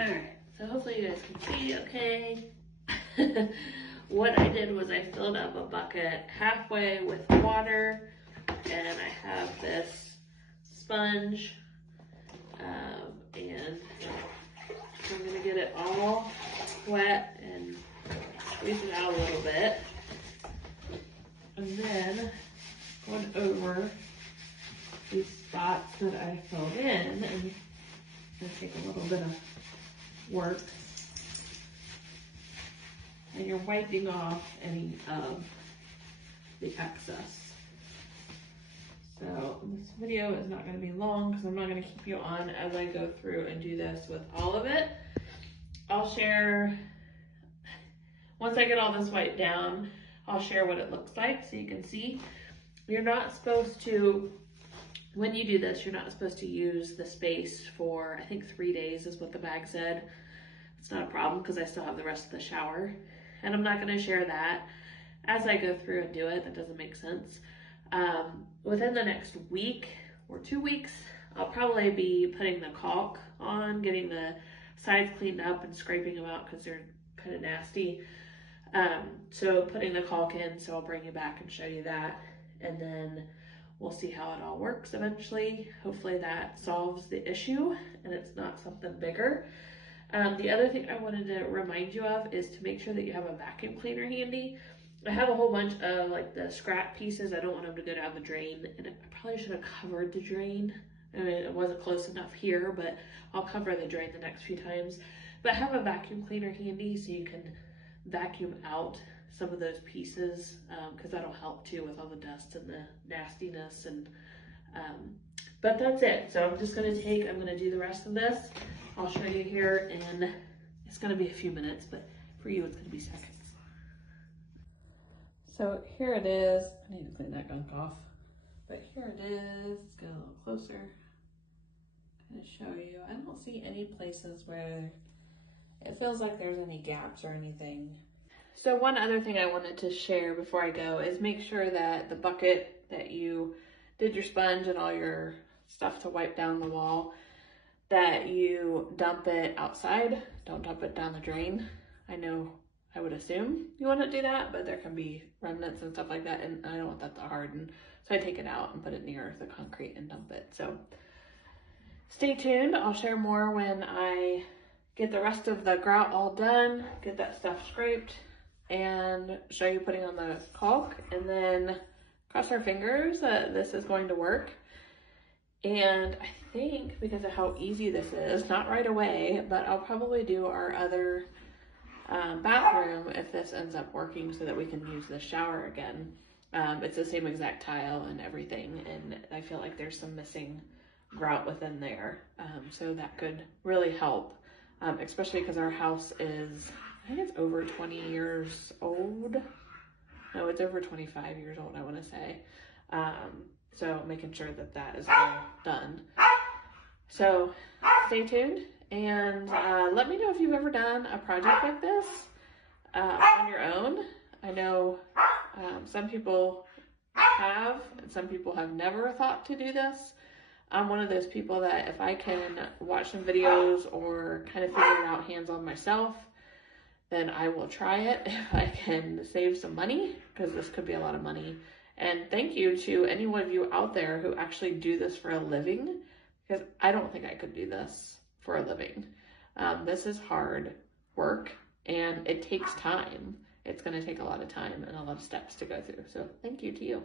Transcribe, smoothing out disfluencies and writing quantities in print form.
Alright, so hopefully you guys can see okay. What I did was I filled up a bucket halfway with water, and I have this sponge, and I'm going to get it all wet and squeeze it out a little bit, and then going over these spots that I filled in, and it's going to take a little bit of work. And you're wiping off any of the excess. So this video is not going to be long because I'm not going to keep you on as I go through and do this with all of it. I'll share, once I get all this wiped down, I'll share what it looks like so you can see. You're not supposed to, when you do this, you're not supposed to use the space for, I think 3 days is what the bag said. It's not a problem because I still have the rest of the shower. And I'm not going to share that as I go through and do it. That doesn't make sense. Within the next week or 2 weeks, I'll probably be putting the caulk on, getting the sides cleaned up and scraping them out because they're kind of nasty. So putting the caulk in, so I'll bring you back and show you that. And then we'll see how it all works eventually. Hopefully that solves the issue and it's not something bigger. The other thing I wanted to remind you of is to make sure that you have a vacuum cleaner handy. I have a whole bunch of like the scrap pieces. I don't want them to go down the drain, and I probably should have covered the drain. I mean, it wasn't close enough here, but I'll cover the drain the next few times. But have a vacuum cleaner handy so you can vacuum out some of those pieces, because that'll help too with all the dust and the nastiness. And but that's it. So I'm gonna do the rest of this. I'll show you here, and it's gonna be a few minutes, but for you it's gonna be seconds. So here it is. I need to clean that gunk off, but here it is. Let's get a little closer. I'm gonna show you. I don't see any places where it feels like there's any gaps or anything. So one other thing I wanted to share before I go is make sure that the bucket that you did your sponge and all your stuff to wipe down the wall, that you dump it outside. Don't dump it down the drain. I know I would assume you wouldn't do that, but there can be remnants and stuff like that, and I don't want that to harden. So I take it out and put it near the concrete and dump it. So stay tuned. I'll share more when I get the rest of the grout all done, get that stuff scraped, and show you putting on the caulk, and then cross our fingers that this is going to work. And I think because of how easy this is, not right away, but I'll probably do our other bathroom if this ends up working so that we can use the shower again. It's the same exact tile and everything, and I feel like there's some missing grout within there. So that could really help, especially because our house is, I think it's over 20 years old. No, it's over 25 years old, I want to say. So making sure that that is all done. So stay tuned, and let me know if you've ever done a project like this on your own. I know some people have, and some people have never thought to do this. I'm one of those people that if I can watch some videos or kind of figure it out hands-on myself, then I will try it if I can save some money, because this could be a lot of money. And thank you to any one of you out there who actually do this for a living, because I don't think I could do this for a living. This is hard work, and it takes time. It's going to take a lot of time and a lot of steps to go through. So thank you to you.